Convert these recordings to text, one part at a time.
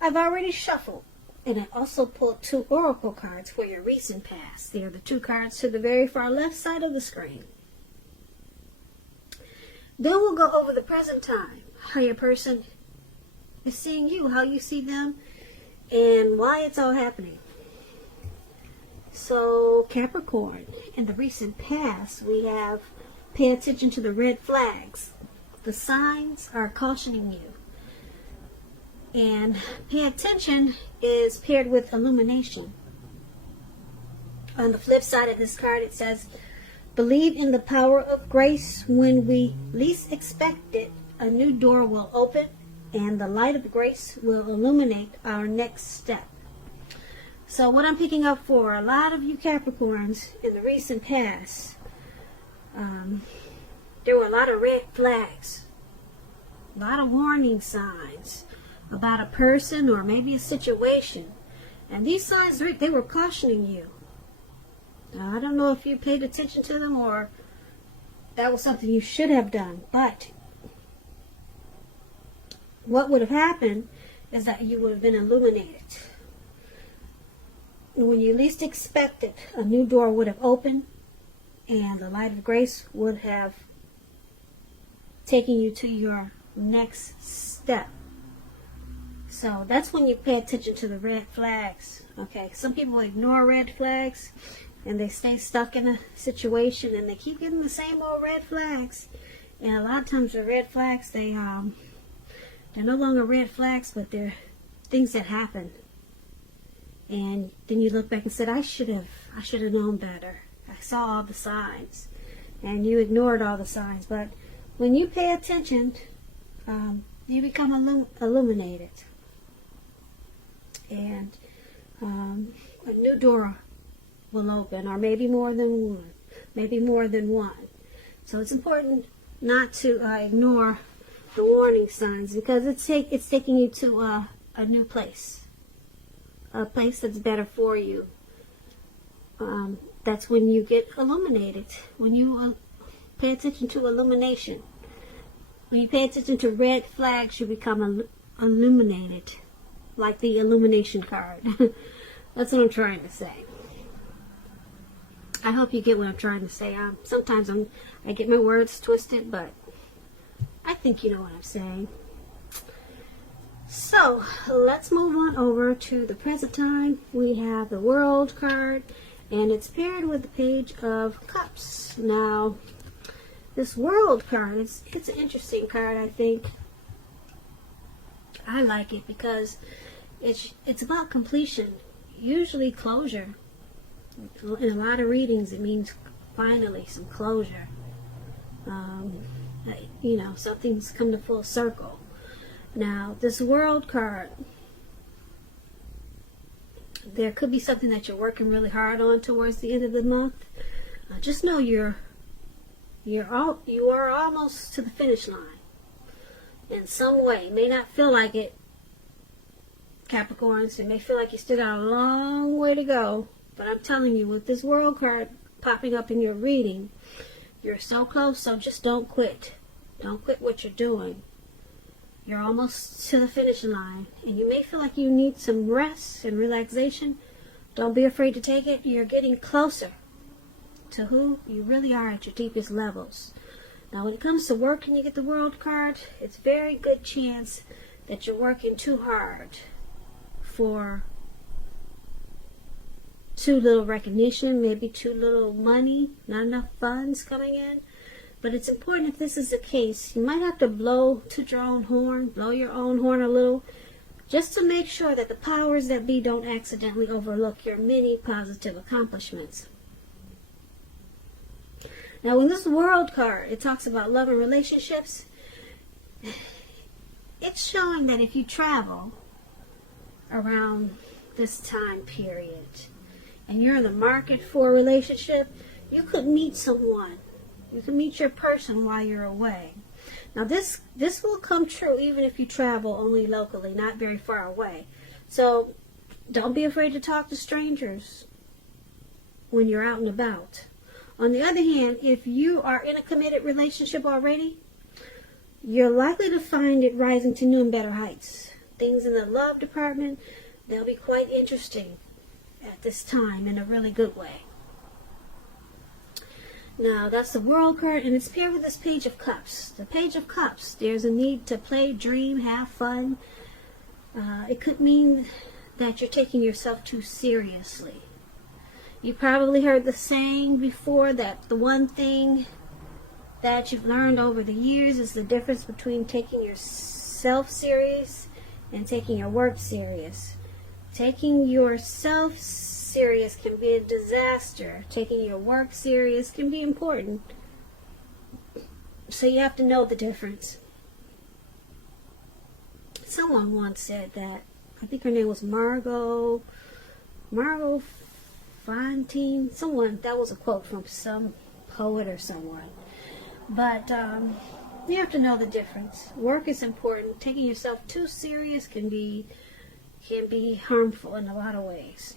I've already shuffled, and I also pulled 2 oracle cards for your recent past. They are the 2 cards to the very far left side of the screen. Then we'll go over the present time, how your person is seeing you, how you see them, and why it's all happening. So, Capricorn, in the recent past, we have pay attention to the red flags. The signs are cautioning you. And pay attention is paired with illumination. On the flip side of this card, it says, believe in the power of grace. When we least expect it, a new door will open, and the light of grace will illuminate our next step. So what I'm picking up for a lot of you Capricorns in the recent past, there were a lot of red flags, a lot of warning signs about a person or maybe a situation. And these signs, they were cautioning you. Now, I don't know if you paid attention to them or that was something you should have done, but what would have happened is that you would have been illuminated. And when you least expect it, a new door would have opened, and the light of grace would have taken you to your next step. So that's when you pay attention to the red flags. Okay, some people ignore red flags and they stay stuck in a situation and they keep getting the same old red flags. And a lot of times the red flags, they're no longer red flags, but they're things that happen. And then you look back and said, I should have known better. I saw all the signs, and you ignored all the signs. But when you pay attention, you become illuminated. And a new door will open, or maybe more than one. So it's important not to ignore the warning signs, because it's taking you to a new place, a place that's better for you. That's when you get illuminated, when you pay attention to illumination. When you pay attention to red flags, you become illuminated, like the illumination card. That's what I'm trying to say. I hope you get what I'm trying to say. Sometimes I get my words twisted, but I think you know what I'm saying. So, let's move on over to the present time. We have the World card, and it's paired with the Page of Cups. Now, this World card, it's an interesting card, I think. I like it because it's about completion, usually closure. In a lot of readings, it means finally some closure. Something's come to full circle. Now, this World card, there could be something that you're working really hard on towards the end of the month. Just know you are almost to the finish line in some way. It may not feel like it, Capricorns. It may feel like you still got a long way to go. But I'm telling you, with this World card popping up in your reading, you're so close, so just don't quit. Don't quit what you're doing. You're almost to the finish line, and you may feel like you need some rest and relaxation. Don't be afraid to take it. You're getting closer to who you really are at your deepest levels. Now, when it comes to work and you get the World card, it's a very good chance that you're working too hard for too little recognition, maybe too little money, not enough funds coming in. But it's important, if this is the case, you might have to blow your own horn a little, just to make sure that the powers that be don't accidentally overlook your many positive accomplishments. Now, when this World card, it talks about love and relationships, it's showing that if you travel around this time period and you're in the market for a relationship, you could meet someone. You can meet your person while you're away. Now, this will come true even if you travel only locally, not very far away. So don't be afraid to talk to strangers when you're out and about. On the other hand, if you are in a committed relationship already, you're likely to find it rising to new and better heights. things in the love department, they'll be quite interesting at this time in a really good way. Now, that's the World card, and it's paired with this Page of Cups. The Page of Cups, there's a need to play, dream, have fun. It could mean that you're taking yourself too seriously. You probably heard the saying before that the one thing that you've learned over the years is the difference between taking yourself serious and taking your work serious. Taking yourself serious can be a disaster. Taking your work serious can be important. So you have to know the difference. Someone once said that, I think her name was Margot Fontaine. Someone, that was a quote from some poet or someone. But you have to know the difference. Work is important. Taking yourself too serious can be harmful in a lot of ways.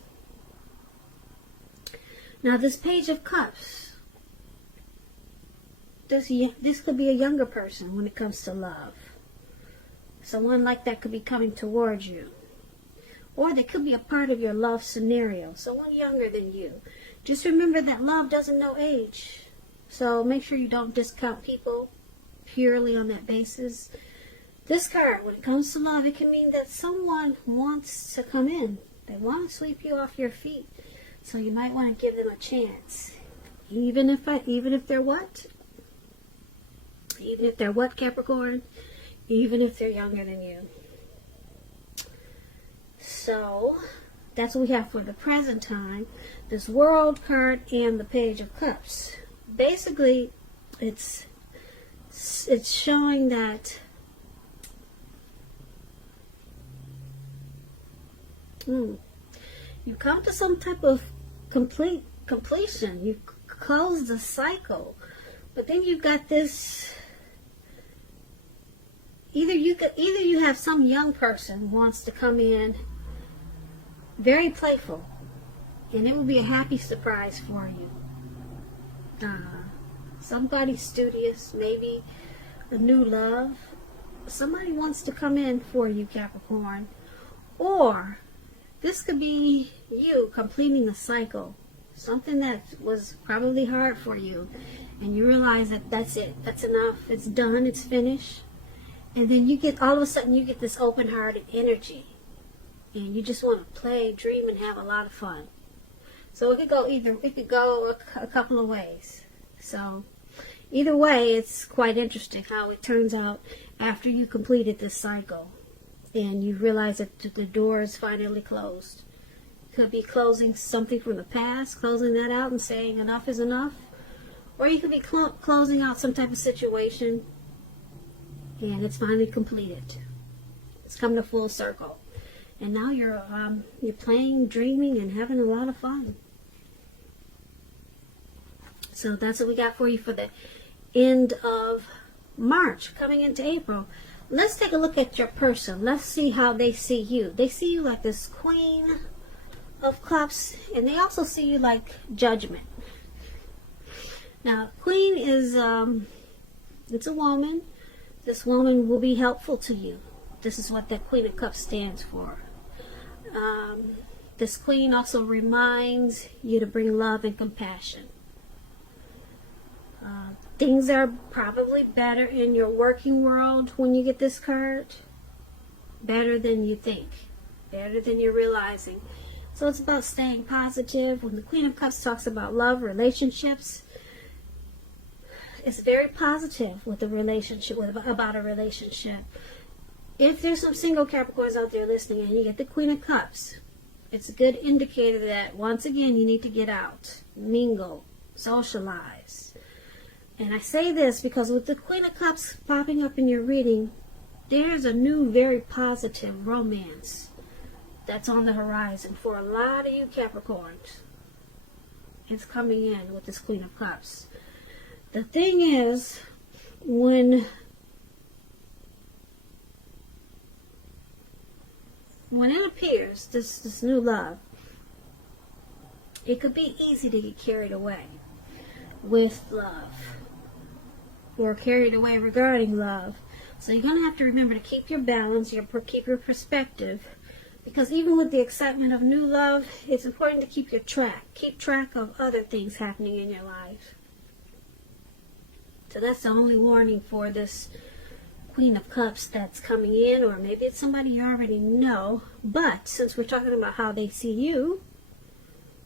Now, this Page of Cups, this could be a younger person when it comes to love. Someone like that could be coming towards you. Or they could be a part of your love scenario, someone younger than you. Just remember that love doesn't know age. So make sure you don't discount people purely on that basis. This card, when it comes to love, it can mean that someone wants to come in. They want to sweep you off your feet. So you might want to give them a chance. Even if they're what? Even if they're what, Capricorn? Even if they're younger than you. So, that's what we have for the present time. This World card and the Page of Cups. Basically, it's showing that you come to some type of completion. You close the cycle. But then you've got this, either you have some young person wants to come in very playful, and it will be a happy surprise for you. Somebody studious, maybe a new love. Somebody wants to come in for you, Capricorn. Or this could be you completing the cycle. Something that was probably hard for you, and you realize that that's it, that's enough, it's done, it's finished. And then you get, all of a sudden you get this open-hearted energy, and you just want to play, dream, and have a lot of fun. So it could go a couple of ways. So either way, it's quite interesting how it turns out after you completed this cycle and you realize that the door is finally closed. Could be closing something from the past, closing that out and saying enough is enough. Or you could be closing out some type of situation and it's finally completed. It's come to full circle. And now you're playing, dreaming, and having a lot of fun. So that's what we got for you for the end of March, coming into April. Let's take a look at your person. Let's see how they see you. They see you like this Queen of Cups, and they also see you like Judgment. Now, Queen is, it's a woman. This woman will be helpful to you. This is what that Queen of Cups stands for. This Queen also reminds you to bring love and compassion. Things are probably better in your working world when you get this card. Better than you think. Better than you're realizing. So it's about staying positive. When the Queen of Cups talks about love, relationships, it's very positive with a relationship, about a relationship. If there's some single Capricorns out there listening and you get the Queen of Cups, it's a good indicator that, once again, you need to get out, mingle, socialize. And I say this because with the Queen of Cups popping up in your reading, there's a new, very positive romance that's on the horizon for a lot of you Capricorns. It's coming in with this Queen of Cups. The thing is, when it appears, this new love, it could be easy to get carried away with love, or carried away regarding love. So you're going to have to remember to keep your balance, keep your perspective. Because even with the excitement of new love, it's important to keep track of other things happening in your life. So that's the only warning for this Queen of Cups that's coming in, or maybe it's somebody you already know. But since we're talking about how they see you,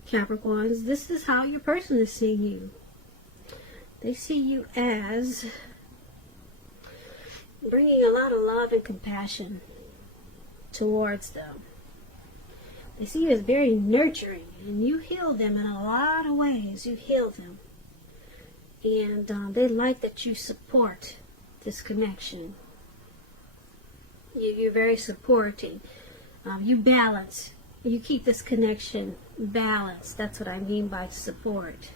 Capricorns, this is how your person is seeing you. They see you as bringing a lot of love and compassion towards them. They see you as very nurturing, and you heal them in a lot of ways. You heal them. And they like that you support this connection. You're very supporting. You balance. You keep this connection balanced. That's what I mean by support.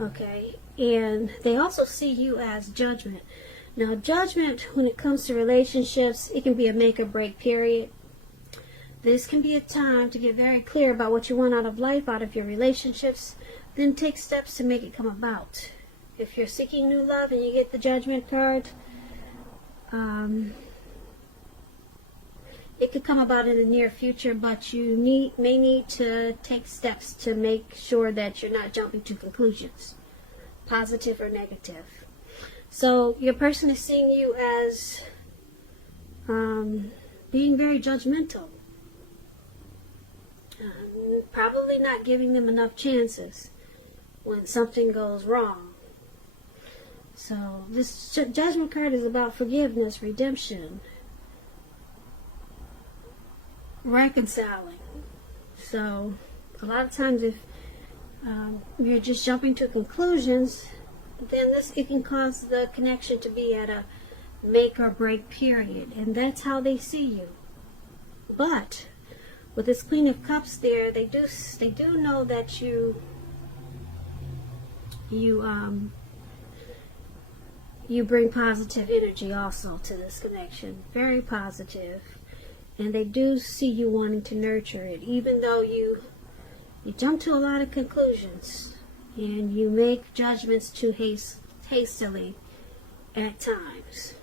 Okay? And they also see you as judgment. Now, judgment, when it comes to relationships, it can be a make or break period. This can be a time to get very clear about what you want out of life, out of your relationships, then take steps to make it come about. If you're seeking new love and you get the Judgment card, it could come about in the near future, but you may need to take steps to make sure that you're not jumping to conclusions, positive or negative. So your person is seeing you as being very judgmental. Probably not giving them enough chances when something goes wrong. So this Judgment card is about forgiveness, redemption, reconciling. So a lot of times if you're just jumping to conclusions, then it can cause the connection to be at a make or break period, and that's how they see you. But with this Queen of Cups there, they do know that you bring positive energy also to this connection, very positive, and they do see you wanting to nurture it, even though you jump to a lot of conclusions and you make judgments too hastily at times,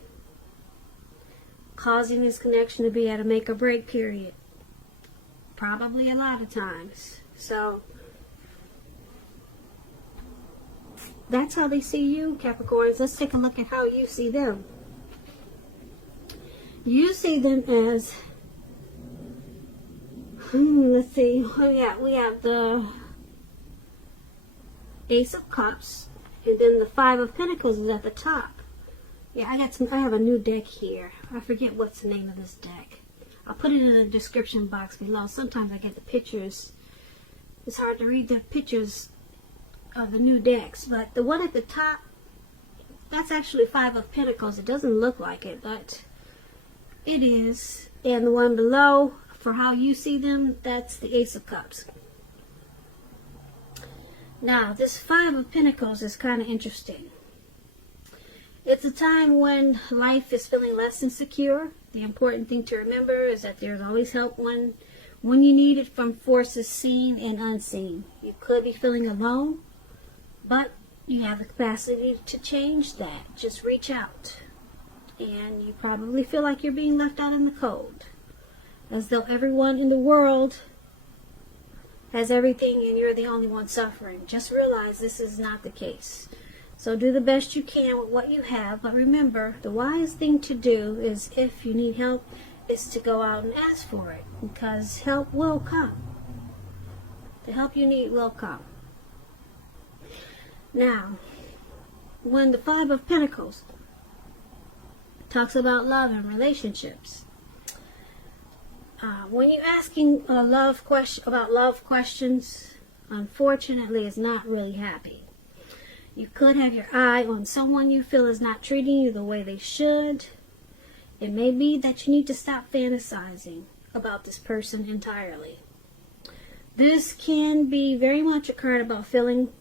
causing this connection to be at a make or break period, probably a lot of times. So that's how they see you, Capricorns. Let's take a look at how you see them. You see them as, let's see, we have the Ace of Cups, and then the Five of Pentacles is at the top. Yeah, I have a new deck here. I forget what's the name of this deck. I'll put it in the description box below. Sometimes I get the pictures. It's hard to read the pictures of the new decks, but the one at the top, that's actually Five of Pentacles. It doesn't look like it, but it is. And the one below, for how you see them, that's the Ace of Cups. Now, this Five of Pentacles is kind of interesting. It's a time when life is feeling less than secure. The important thing to remember is that there's always help when you need it from forces seen and unseen. You could be feeling alone, but you have the capacity to change that. Just reach out. And you probably feel like you're being left out in the cold, as though everyone in the world has everything and you're the only one suffering. Just realize this is not the case. So do the best you can with what you have, but remember, the wise thing to do is, if you need help, is to go out and ask for it, because help will come. The help you need will come. Now, when the Five of Pentacles talks about love and relationships, when you're asking about love questions, unfortunately, it's not really happy. You could have your eye on someone you feel is not treating you the way they should. It may be that you need to stop fantasizing about this person entirely. This can be very much a card about feeling,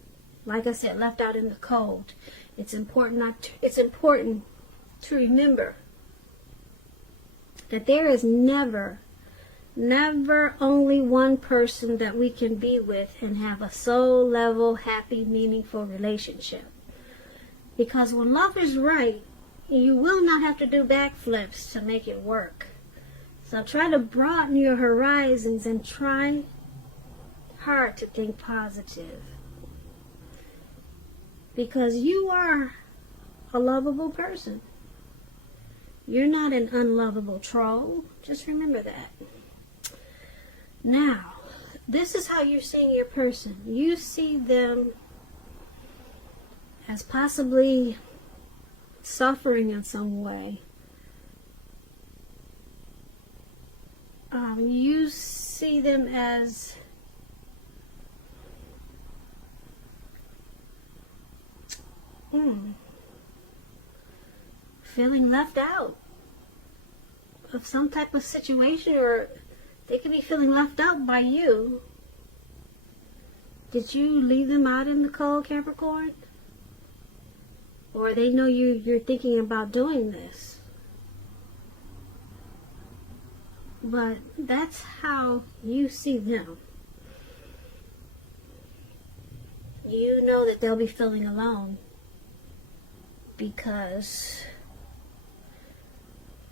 like I said, left out in the cold. It's important to remember that there is never only one person that we can be with and have a soul level, happy, meaningful relationship. Because when love is right, you will not have to do backflips to make it work. So try to broaden your horizons and try hard to think positive. Because you are a lovable person. You're not an unlovable troll. Just remember that. Now, this is how you're seeing your person. You see them as possibly suffering in some way. You see them as feeling left out of some type of situation, or they could be feeling left out by you. Did you leave them out in the cold, Capricorn? Or they know you're thinking about doing this. But that's how you see them. You know that they'll be feeling alone because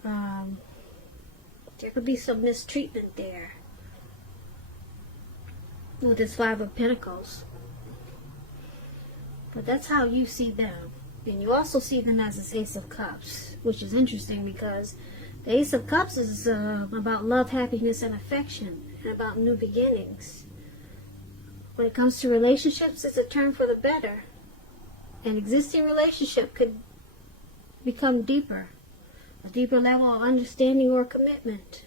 there could be some mistreatment there with this Five of Pentacles. But that's how you see them. And you also see them as this Ace of Cups, which is interesting because the Ace of Cups is about love, happiness, and affection, and about new beginnings. When it comes to relationships, it's a turn for the better. An existing relationship could become deeper, a deeper level of understanding or commitment.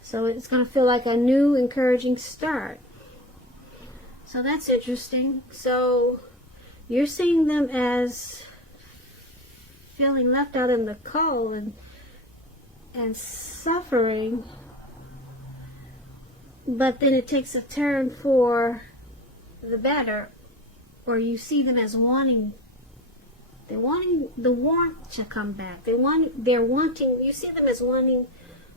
So it's going to feel like a new, encouraging start. So that's interesting. So you're seeing them as feeling left out in the cold and suffering, but then it takes a turn for the better, or you see them as wanting the warmth to come back. You see them as wanting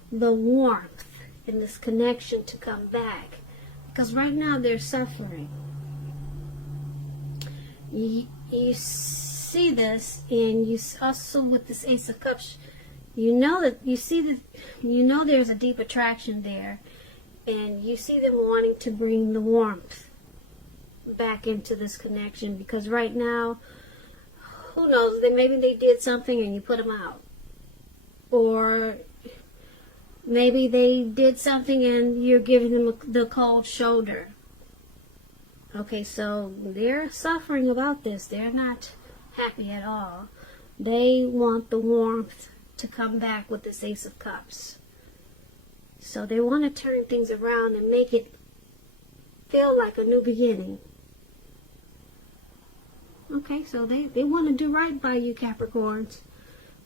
the warmth in this connection to come back, because right now they're suffering. You see this, and you also with this Ace of Cups, you know there's a deep attraction there, and you see them wanting to bring the warmth back into this connection, because right now, who knows, maybe they did something and you put them out, or maybe they did something and you're giving them the cold shoulder. Okay, so they're suffering about this. They're not happy at all. They want the warmth to come back with this Ace of Cups. So they want to turn things around and make it feel like a new beginning. Okay, so they want to do right by you, Capricorns.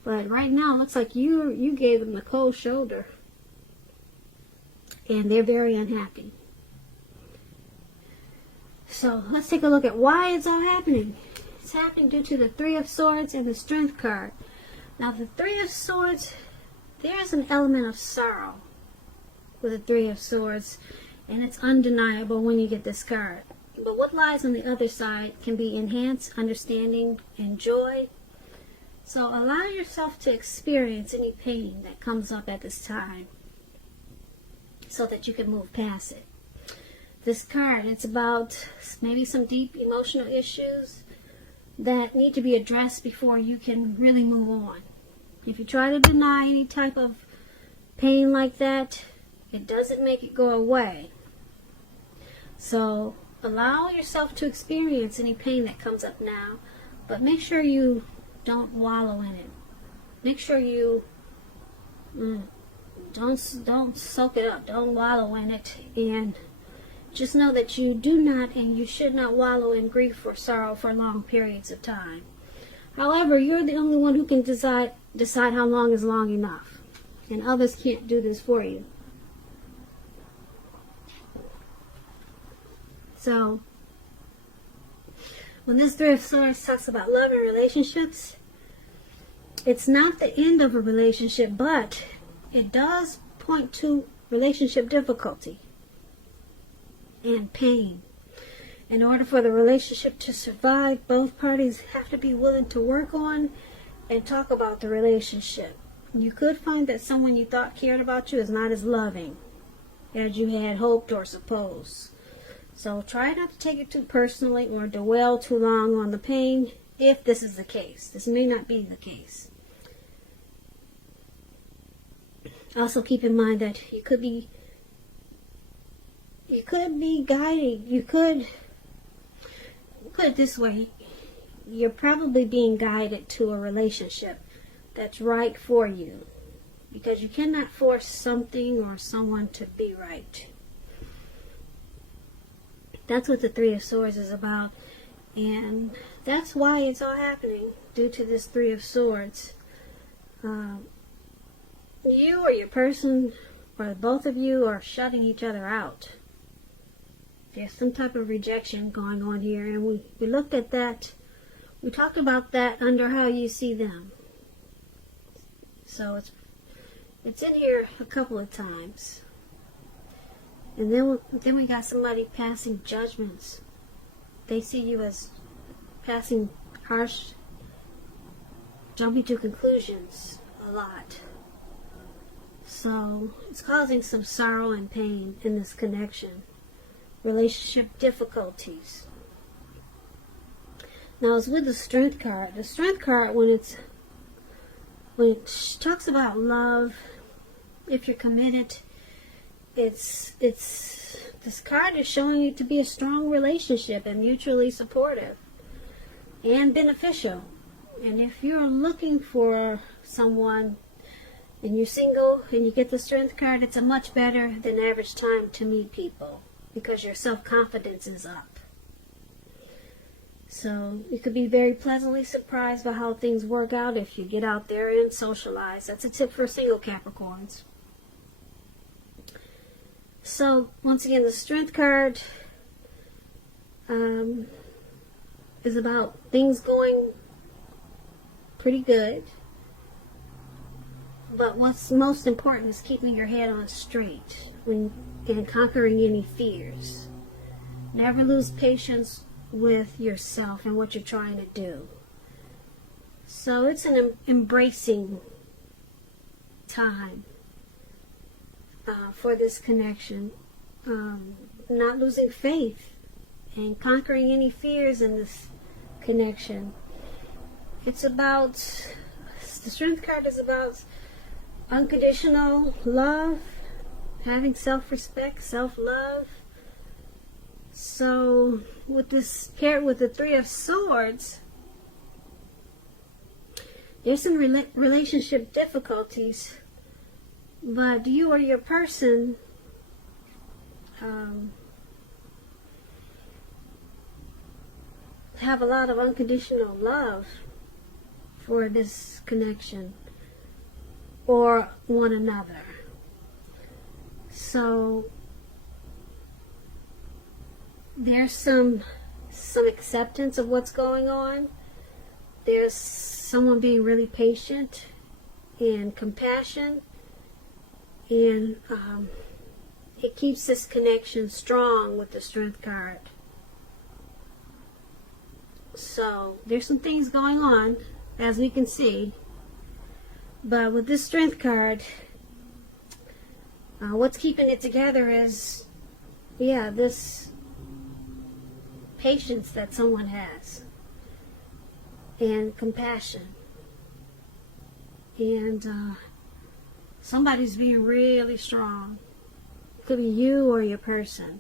But right now, it looks like you gave them the cold shoulder. And they're very unhappy. So let's take a look at why it's all happening. It's happening due to the Three of Swords and the Strength card. Now the Three of Swords, there's an element of sorrow with the Three of Swords, and it's undeniable when you get this card. But what lies on the other side can be enhanced understanding and joy. So allow yourself to experience any pain that comes up at this time so that you can move past it. This card, it's about maybe some deep emotional issues that need to be addressed before you can really move on. If you try to deny any type of pain like that, it doesn't make it go away. So allow yourself to experience any pain that comes up now, but make sure you don't wallow in it. Make sure you don't soak it up. Don't wallow in it, and just know that you do not and you should not wallow in grief or sorrow for long periods of time. However, you're the only one who can decide how long is long enough, and others can't do this for you. So, when this Three of Swords talks about love and relationships, it's not the end of a relationship, but it does point to relationship difficulty and pain. In order for the relationship to survive, both parties have to be willing to work on and talk about the relationship. You could find that someone you thought cared about you is not as loving as you had hoped or supposed. So try not to take it too personally or dwell too long on the pain if this is the case. This may not be the case. Also keep in mind that you could be guiding. You could put it this way. You're probably being guided to a relationship that's right for you, because you cannot force something or someone to be right. That's what the Three of Swords is about, and that's why it's all happening, due to this Three of Swords. You or your person, or both of you, are shutting each other out. There's some type of rejection going on here, and we looked at that. We talked about that under how you see them. So it's in here a couple of times. And then we got somebody passing judgments. They see you as passing harsh, jumping to conclusions a lot. So it's causing some sorrow and pain in this connection. Relationship difficulties. Now it's with the Strength card. The Strength card, when it talks about love, if you're committed, this card is showing you to be a strong relationship and mutually supportive and beneficial. And if you're looking for someone and you're single and you get the Strength card, it's a much better than average time to meet people, because your self-confidence is up. So you could be very pleasantly surprised by how things work out if you get out there and socialize. That's a tip for single Capricorns. So once again, the Strength card is about things going pretty good. But what's most important is keeping your head on straight and conquering any fears. Never lose patience with yourself and what you're trying to do. So it's an embracing time for this connection. Not losing faith and conquering any fears in this connection. It's about, the Strength card is about unconditional love, having self-respect, self-love. So with this paired with the Three of Swords, there's some relationship difficulties, but you or your person have a lot of unconditional love for this connection or one another. So there's some acceptance of what's going on. There's someone being really patient and compassion, and it keeps this connection strong with the Strength card. So there's some things going on, as we can see, but with this Strength card, what's keeping it together is, this patience that someone has, and compassion, and somebody's being really strong. It could be you or your person,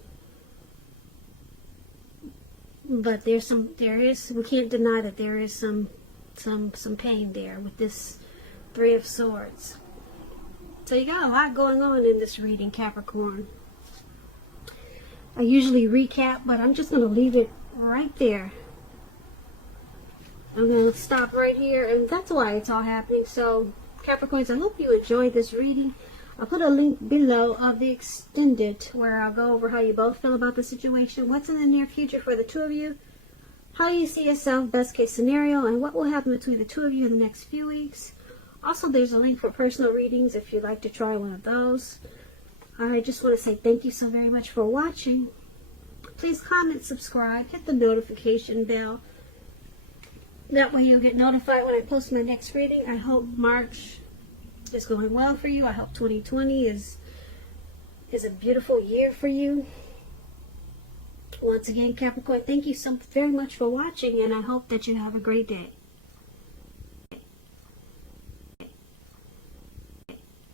but we can't deny that there is some pain there with this Three of Swords. So you got a lot going on in this reading, Capricorn. I usually recap, but I'm just going to leave it right there. I'm going to stop right here, and that's why it's all happening. So, Capricorns, I hope you enjoyed this reading. I'll put a link below of the extended, where I'll go over how you both feel about the situation, what's in the near future for the two of you, how you see yourself, best case scenario, and what will happen between the two of you in the next few weeks. Also, there's a link for personal readings if you'd like to try one of those. I just want to say thank you so very much for watching. Please comment, subscribe, hit the notification bell. That way you'll get notified when I post my next reading. I hope March is going well for you. I hope 2020 is a beautiful year for you. Once again, Capricorn, thank you so very much for watching, and I hope that you have a great day.